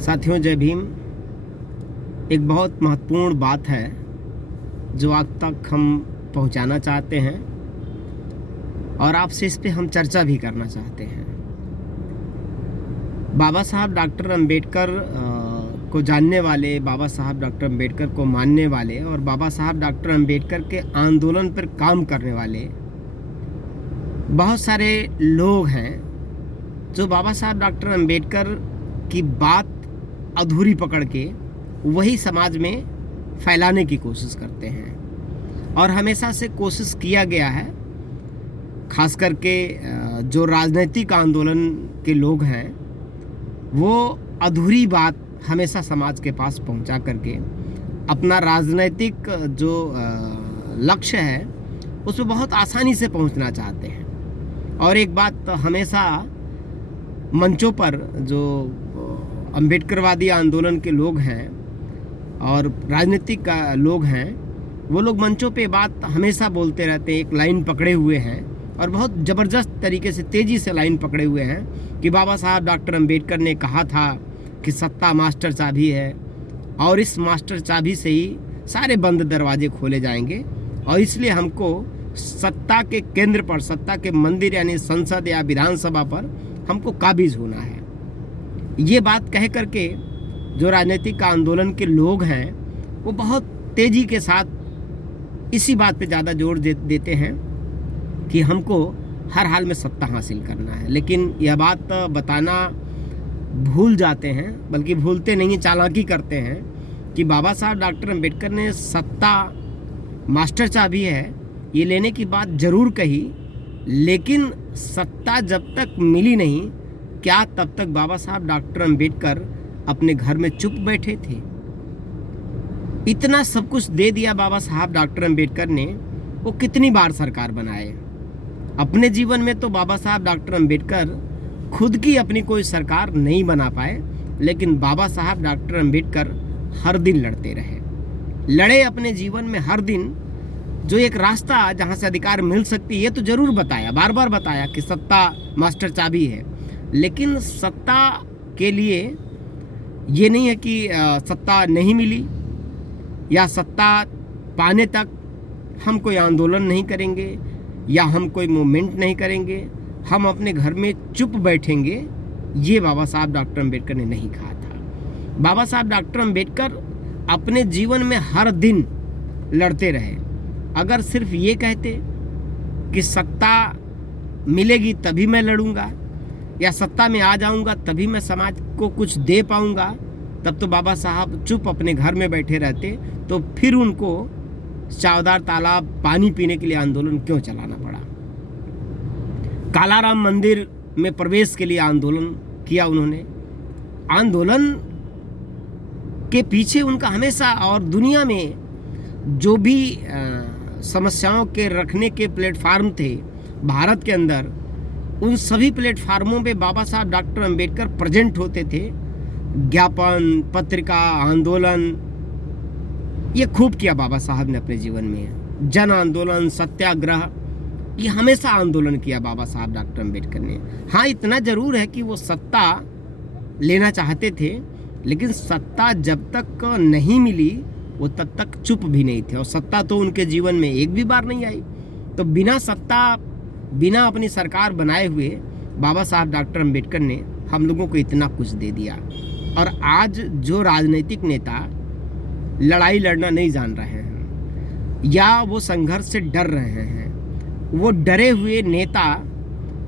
साथियों, जय भीम। एक बहुत महत्वपूर्ण बात है जो आप तक हम पहुंचाना चाहते हैं और आपसे इस पे हम चर्चा भी करना चाहते हैं। बाबा साहब डॉक्टर अंबेडकर को जानने वाले, बाबा साहब डॉक्टर अंबेडकर को मानने वाले और बाबा साहब डॉक्टर अंबेडकर के आंदोलन पर काम करने वाले बहुत सारे लोग हैं जो बाबा साहब डॉक्टर अंबेडकर की बात अधूरी पकड़ के वही समाज में फैलाने की कोशिश करते हैं। और हमेशा से कोशिश किया गया है, खास करके जो राजनीतिक आंदोलन के लोग हैं वो अधूरी बात हमेशा समाज के पास पहुंचा करके अपना राजनीतिक जो लक्ष्य है उस पर बहुत आसानी से पहुंचना चाहते हैं। और एक बात हमेशा मंचों पर जो अंबेडकरवादी आंदोलन के लोग हैं और राजनीतिक लोग हैं, वो लोग मंचों पे बात हमेशा बोलते रहते हैं, एक लाइन पकड़े हुए हैं और बहुत ज़बरदस्त तरीके से तेज़ी से लाइन पकड़े हुए हैं कि बाबा साहब डॉक्टर अंबेडकर ने कहा था कि सत्ता मास्टर चाबी है और इस मास्टर चाबी से ही सारे बंद दरवाजे खोले जाएंगे और इसलिए हमको सत्ता के केंद्र पर, सत्ता के मंदिर यानी संसद या विधानसभा पर हमको काबिज होना है। ये बात कह करके जो राजनीतिक आंदोलन के लोग हैं वो बहुत तेज़ी के साथ इसी बात पे ज़्यादा जोर देते हैं कि हमको हर हाल में सत्ता हासिल करना है। लेकिन यह बात बताना भूल जाते हैं, बल्कि भूलते नहीं, चालाकी करते हैं कि बाबा साहब डॉक्टर अंबेडकर ने सत्ता मास्टर चाबी है ये लेने की बात ज़रूर कही, लेकिन सत्ता जब तक मिली नहीं, क्या तब तक बाबा साहब डॉक्टर अंबेडकर अपने घर में चुप बैठे थे? इतना सब कुछ दे दिया बाबा साहब डॉक्टर अंबेडकर ने, वो कितनी बार सरकार बनाए। अपने जीवन में तो बाबा साहब डॉक्टर अंबेडकर खुद की अपनी कोई सरकार नहीं बना पाए, लेकिन बाबा साहब डॉक्टर अंबेडकर हर दिन लड़ते रहे। लड़े अपने जीवन में हर दिन, जो एक रास्ता जहाँ से अधिकार मिल सकती है, ये तो ज़रूर बताया, बार बार बताया कि सत्ता मास्टर चाबी है। लेकिन सत्ता के लिए ये नहीं है कि सत्ता नहीं मिली या सत्ता पाने तक हम कोई आंदोलन नहीं करेंगे या हम कोई मूवमेंट नहीं करेंगे, हम अपने घर में चुप बैठेंगे, ये बाबा साहब डॉक्टर अंबेडकर ने नहीं कहा था। बाबा साहब डॉक्टर अंबेडकर अपने जीवन में हर दिन लड़ते रहे। अगर सिर्फ ये कहते कि सत्ता मिलेगी तभी मैं लड़ूंगा या सत्ता में आ जाऊंगा तभी मैं समाज को कुछ दे पाऊंगा, तब तो बाबा साहब चुप अपने घर में बैठे रहते, तो फिर उनको चावदार तालाब पानी पीने के लिए आंदोलन क्यों चलाना पड़ा। कालाराम मंदिर में प्रवेश के लिए आंदोलन किया उन्होंने। आंदोलन के पीछे उनका हमेशा, और दुनिया में जो भी समस्याओं के रखने के प्लेटफार्म थे भारत के अंदर, उन सभी प्लेटफार्मों पे बाबा साहब डॉक्टर अंबेडकर प्रेजेंट होते थे। ज्ञापन, पत्रिका, आंदोलन, ये खूब किया बाबा साहब ने अपने जीवन में। जन आंदोलन, सत्याग्रह, ये हमेशा आंदोलन किया बाबा साहब डॉक्टर अंबेडकर ने। हाँ, इतना ज़रूर है कि वो सत्ता लेना चाहते थे, लेकिन सत्ता जब तक नहीं मिली वो तब तक चुप भी नहीं थे। और सत्ता तो उनके जीवन में एक भी बार नहीं आई। तो बिना सत्ता, बिना अपनी सरकार बनाए हुए बाबा साहब डॉक्टर अंबेडकर ने हम लोगों को इतना कुछ दे दिया। और आज जो राजनीतिक नेता लड़ाई लड़ना नहीं जान रहे हैं या वो संघर्ष से डर रहे हैं, वो डरे हुए नेता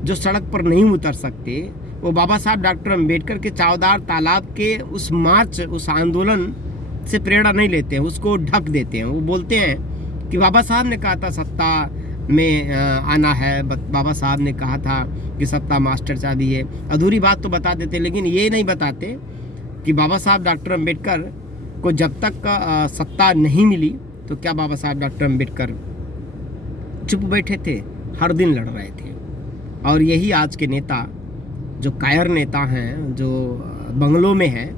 जो सड़क पर नहीं उतर सकते, वो बाबा साहब डॉक्टर अंबेडकर के चावदार तालाब के उस मार्च, उस आंदोलन से प्रेरणा नहीं लेते हैं, उसको ढक देते हैं। वो बोलते हैं कि बाबा साहब ने कहा था सत्ता में आना है, बाबा साहब ने कहा था कि सत्ता मास्टर चाबी है। अधूरी बात तो बता देते, लेकिन ये नहीं बताते कि बाबा साहब डॉक्टर अंबेडकर को जब तक सत्ता नहीं मिली तो क्या बाबा साहब डॉक्टर अंबेडकर चुप बैठे थे? हर दिन लड़ रहे थे। और यही आज के नेता, जो कायर नेता हैं, जो बंगलों में हैं,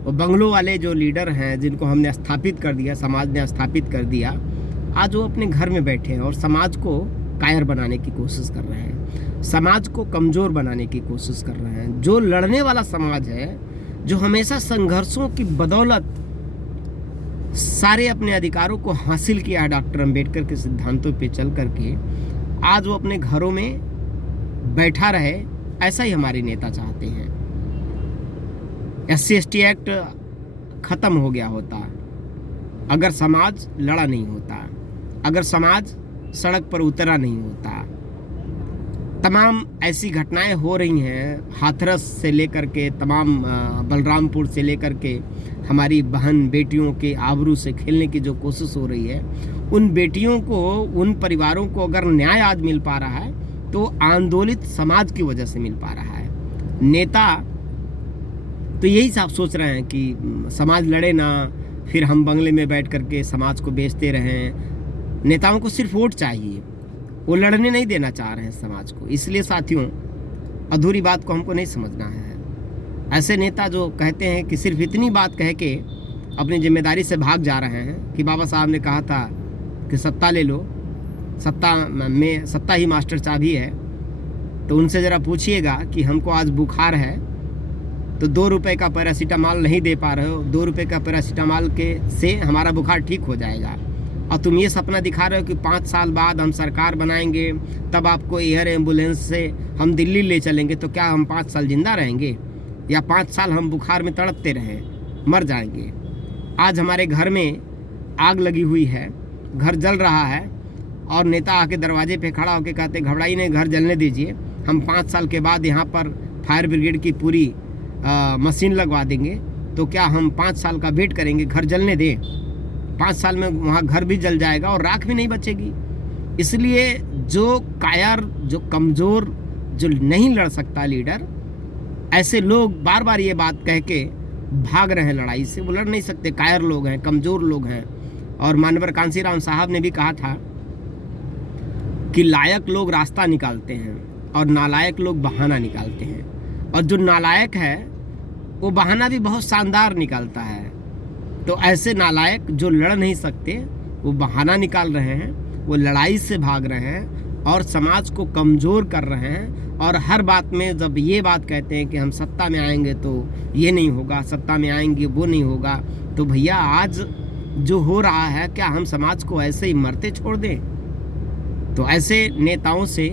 वो बंगलों वाले जो लीडर हैं जिनको हमने स्थापित कर दिया, समाज ने स्थापित कर दिया, आज वो अपने घर में बैठे हैं और समाज को कायर बनाने की कोशिश कर रहे हैं, समाज को कमज़ोर बनाने की कोशिश कर रहे हैं। जो लड़ने वाला समाज है, जो हमेशा संघर्षों की बदौलत सारे अपने अधिकारों को हासिल किया है डॉक्टर अंबेडकर के सिद्धांतों पे चल करके, आज वो अपने घरों में बैठा रहे, ऐसा ही हमारे नेता चाहते हैं। SC/ST एक्ट खत्म हो गया होता अगर समाज लड़ा नहीं होता, अगर समाज सड़क पर उतरा नहीं होता। तमाम ऐसी घटनाएं हो रही हैं, हाथरस से लेकर के तमाम बलरामपुर से लेकर के हमारी बहन बेटियों के आबरू से खेलने की जो कोशिश हो रही है, उन बेटियों को, उन परिवारों को अगर न्याय आज मिल पा रहा है तो आंदोलित समाज की वजह से मिल पा रहा है। नेता तो यही सब सोच रहे हैं कि समाज लड़े ना, फिर हम बंगले में बैठ करके समाज को बेचते रहें। नेताओं को सिर्फ वोट चाहिए, वो लड़ने नहीं देना चाह रहे हैं समाज को। इसलिए साथियों, अधूरी बात को हमको नहीं समझना है। ऐसे नेता जो कहते हैं कि सिर्फ इतनी बात कह के अपनी जिम्मेदारी से भाग जा रहे हैं कि बाबा साहब ने कहा था कि सत्ता ले लो, सत्ता ही मास्टर चाबी है। तो उनसे ज़रा पूछिएगा कि हमको आज बुखार है तो 2 रुपए का पैरासीटामॉल नहीं दे पा रहे हो, 2 रुपए का पैरासीटामॉल से हमारा बुखार ठीक हो जाएगा, और तुम ये सपना दिखा रहे हो कि 5 साल बाद हम सरकार बनाएंगे, तब आपको एयर एम्बुलेंस से हम दिल्ली ले चलेंगे। तो क्या हम 5 साल जिंदा रहेंगे, या 5 साल हम बुखार में तड़पते रहें, मर जाएंगे? आज हमारे घर में आग लगी हुई है, घर जल रहा है, और नेता आके दरवाजे पे खड़ा होकर कहते घबराइए नहीं, घर जलने दीजिए, हम 5 साल के बाद यहाँ पर फायर ब्रिगेड की पूरी मशीन लगवा देंगे। तो क्या हम 5 साल का वेट करेंगे? घर जलने दें, 5 साल में वहाँ घर भी जल जाएगा और राख भी नहीं बचेगी। इसलिए जो कायर, जो कमज़ोर, जो नहीं लड़ सकता लीडर, ऐसे लोग बार बार ये बात कह के भाग रहे हैं लड़ाई से। वो लड़ नहीं सकते, कायर लोग हैं, कमज़ोर लोग हैं। और मानवर कांसीराम साहब ने भी कहा था कि लायक लोग रास्ता निकालते हैं और नालायक लोग बहाना निकालते हैं, और जो नालायक है वो बहाना भी बहुत शानदार निकालता है। तो ऐसे नालायक जो लड़ नहीं सकते वो बहाना निकाल रहे हैं, वो लड़ाई से भाग रहे हैं और समाज को कमज़ोर कर रहे हैं। और हर बात में जब ये बात कहते हैं कि हम सत्ता में आएंगे तो ये नहीं होगा, सत्ता में आएंगे वो नहीं होगा, तो भैया आज जो हो रहा है, क्या हम समाज को ऐसे ही मरते छोड़ दें? तो ऐसे नेताओं से,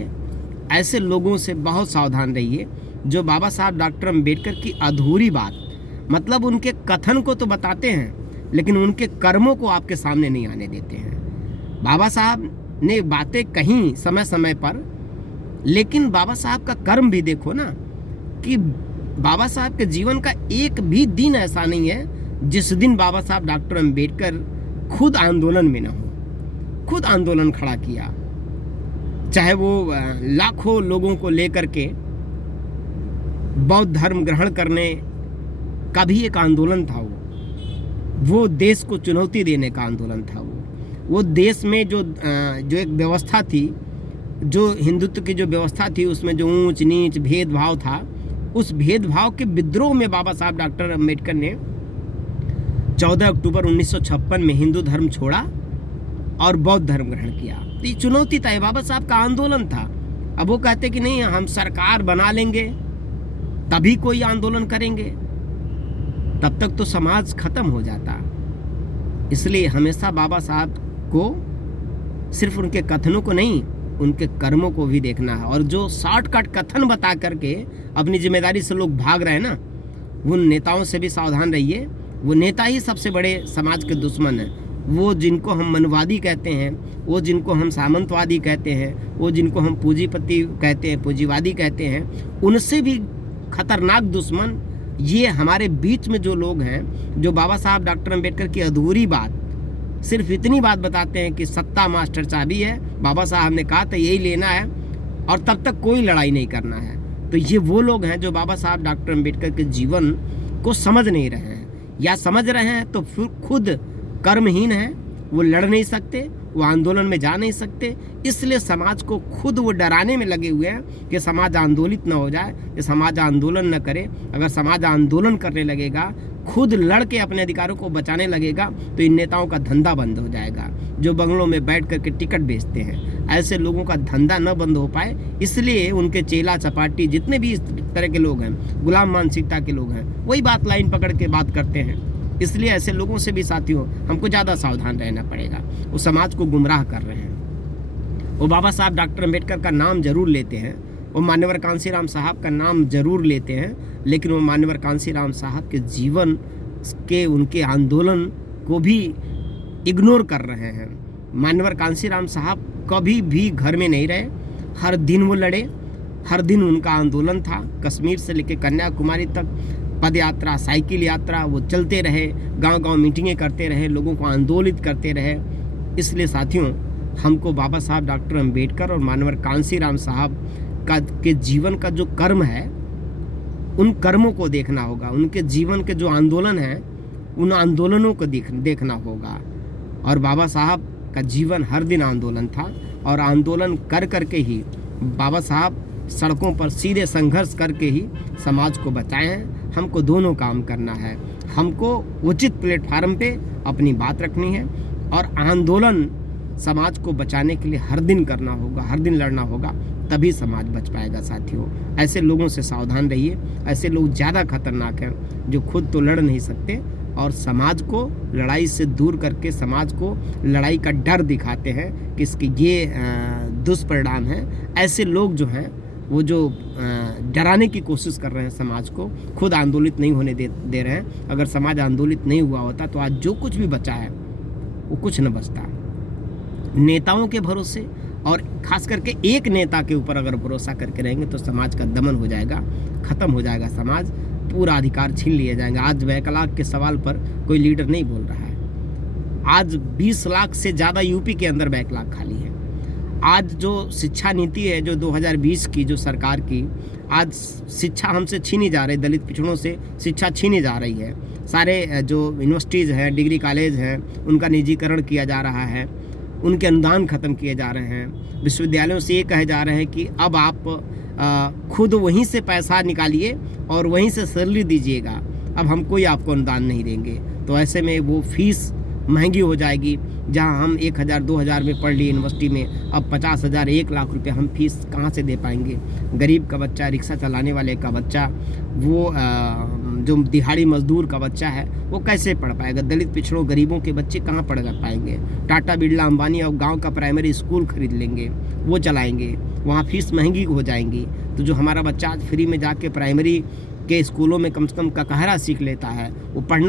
ऐसे लोगों से बहुत सावधान रहिए जो बाबा साहब डॉक्टर अंबेडकर की अधूरी बात, मतलब उनके कथन को तो बताते हैं लेकिन उनके कर्मों को आपके सामने नहीं आने देते हैं। बाबा साहब ने बातें कहीं समय समय पर, लेकिन बाबा साहब का कर्म भी देखो ना, कि बाबा साहब के जीवन का एक भी दिन ऐसा नहीं है जिस दिन बाबा साहब डॉक्टर अंबेडकर खुद आंदोलन में ना हो, खुद आंदोलन खड़ा किया। चाहे वो लाखों लोगों को लेकर के बौद्ध धर्म ग्रहण करने का भी एक आंदोलन था, वो देश को चुनौती देने का आंदोलन था। वो देश में जो एक व्यवस्था थी, जो हिंदुत्व की जो व्यवस्था थी, उसमें जो ऊंच नीच भेदभाव था, उस भेदभाव के विद्रोह में बाबा साहब डॉक्टर अंबेडकर ने 14 अक्टूबर 1956 में हिंदू धर्म छोड़ा और बौद्ध धर्म ग्रहण किया। तो ये चुनौती था, बाबा साहब का आंदोलन था। अब वो कहते कि नहीं, हम सरकार बना लेंगे तभी कोई आंदोलन करेंगे, तब तक तो समाज खत्म हो जाता। इसलिए हमेशा बाबा साहब को सिर्फ उनके कथनों को नहीं, उनके कर्मों को भी देखना है। और जो शॉर्टकट कथन बता करके अपनी जिम्मेदारी से लोग भाग रहे हैं ना, उन नेताओं से भी सावधान रहिए। वो नेता ही सबसे बड़े समाज के दुश्मन हैं। वो जिनको हम मनवादी कहते हैं, वो जिनको हम सामंतवादी कहते हैं, वो जिनको हम पूंजीपति कहते हैं, पूंजीवादी कहते हैं, उनसे भी खतरनाक दुश्मन ये हमारे बीच में जो लोग हैं, जो बाबा साहब डॉक्टर अंबेडकर की अधूरी बात, सिर्फ इतनी बात बताते हैं कि सत्ता मास्टर चाबी है, बाबा साहब ने कहा था यही लेना है और तब तक कोई लड़ाई नहीं करना है। तो ये वो लोग हैं जो बाबा साहब डॉक्टर अंबेडकर के जीवन को समझ नहीं रहे हैं, या समझ रहे हैं तो फिर खुद कर्महीन हैं, वो लड़ नहीं सकते, वो आंदोलन में जा नहीं सकते। इसलिए समाज को खुद वो डराने में लगे हुए हैं कि समाज आंदोलित न हो जाए, कि समाज आंदोलन न करे। अगर समाज आंदोलन करने लगेगा, खुद लड़ के अपने अधिकारों को बचाने लगेगा तो इन नेताओं का धंधा बंद हो जाएगा, जो बंगलों में बैठ करके टिकट बेचते हैं। ऐसे लोगों का धंधा न बंद हो पाए, इसलिए उनके चेला चपाटी जितने भी इस तरह के लोग हैं, गुलाम मानसिकता के लोग हैं, वही बात लाइन पकड़ के बात करते हैं। इसलिए ऐसे लोगों से भी साथियों हमको ज़्यादा सावधान रहना पड़ेगा। वो समाज को गुमराह कर रहे हैं। वो बाबा साहब डॉक्टर अम्बेडकर का नाम जरूर लेते हैं, वो मान्यवर कांसीराम साहब का नाम जरूर लेते हैं, लेकिन वो मान्यवर कांसीराम साहब के जीवन के, उनके आंदोलन को भी इग्नोर कर रहे हैं। मान्यवर कांसीराम साहब कभी भी घर में नहीं रहे, हर दिन वो लड़े, हर दिन उनका आंदोलन था। कश्मीर से लेकर कन्याकुमारी तक पद यात्रा, साइकिल यात्रा वो चलते रहे, गांव-गांव मीटिंगें करते रहे, लोगों को आंदोलित करते रहे। इसलिए साथियों हमको बाबा साहब डॉक्टर अम्बेडकर और मान्यवर कांसीराम साहब के जीवन का जो कर्म है, उन कर्मों को देखना होगा। उनके जीवन के जो आंदोलन हैं, उन आंदोलनों को देखना होगा। और बाबा साहब का जीवन हर दिन आंदोलन था, और आंदोलन कर करके ही बाबा साहब सड़कों पर सीधे संघर्ष करके ही समाज को बचाए हैं। हमको दोनों काम करना है। हमको उचित प्लेटफार्म पे अपनी बात रखनी है, और आंदोलन समाज को बचाने के लिए हर दिन करना होगा, हर दिन लड़ना होगा, तभी समाज बच पाएगा। साथियों ऐसे लोगों से सावधान रहिए। ऐसे लोग ज़्यादा खतरनाक हैं, जो खुद तो लड़ नहीं सकते और समाज को लड़ाई से दूर करके समाज को लड़ाई का डर दिखाते हैं कि इसके ये दुष्परिणाम हैं। ऐसे लोग जो हैं वो जो डराने की कोशिश कर रहे हैं समाज को, खुद आंदोलित नहीं होने दे रहे हैं। अगर समाज आंदोलित नहीं हुआ होता तो आज जो कुछ भी बचा है वो कुछ न बचता। नेताओं के भरोसे, और खास करके एक नेता के ऊपर अगर भरोसा करके रहेंगे तो समाज का दमन हो जाएगा, ख़त्म हो जाएगा समाज, पूरा अधिकार छीन लिए जाएंगे। आज बैकलाग के सवाल पर कोई लीडर नहीं बोल रहा है। आज 20 लाख से ज़्यादा यूपी के अंदर बैकलाग खाली है। आज जो शिक्षा नीति है जो 2020 की जो सरकार की, आज शिक्षा हमसे छीनी जा रही, दलित पिछड़ों से शिक्षा छीनी जा रही है। सारे जो यूनिवर्सिटीज़ हैं, डिग्री कॉलेज हैं, उनका निजीकरण किया जा रहा है, उनके अनुदान ख़त्म किए जा रहे हैं। विश्वविद्यालयों से ये कहे जा रहे हैं कि अब आप खुद वहीं से पैसा निकालिए और वहीं से सैलरी दीजिएगा, अब हम कोई आपको अनुदान नहीं देंगे। तो ऐसे में वो फीस महंगी हो जाएगी। जहां हम 1000 2000 में पढ़ लिए यूनिवर्सिटी में, अब 50,000 1 लाख रुपए हम फीस कहां से दे पाएंगे। गरीब का बच्चा, रिक्शा चलाने वाले का बच्चा, वो जो दिहाड़ी मजदूर का बच्चा है वो कैसे पढ़ पाएगा। दलित पिछड़ों गरीबों के बच्चे कहाँ पढ़ पाएंगे। टाटा बिरला अंबानी और गांव का प्राइमरी स्कूल खरीद लेंगे, वो चलाएंगे, वहाँ फीस महंगी हो जाएंगी। तो जो हमारा बच्चा आज फ्री में जाके प्राइमरी के स्कूलों में कम से कम ककहरा सीख लेता है, वो पढ़ना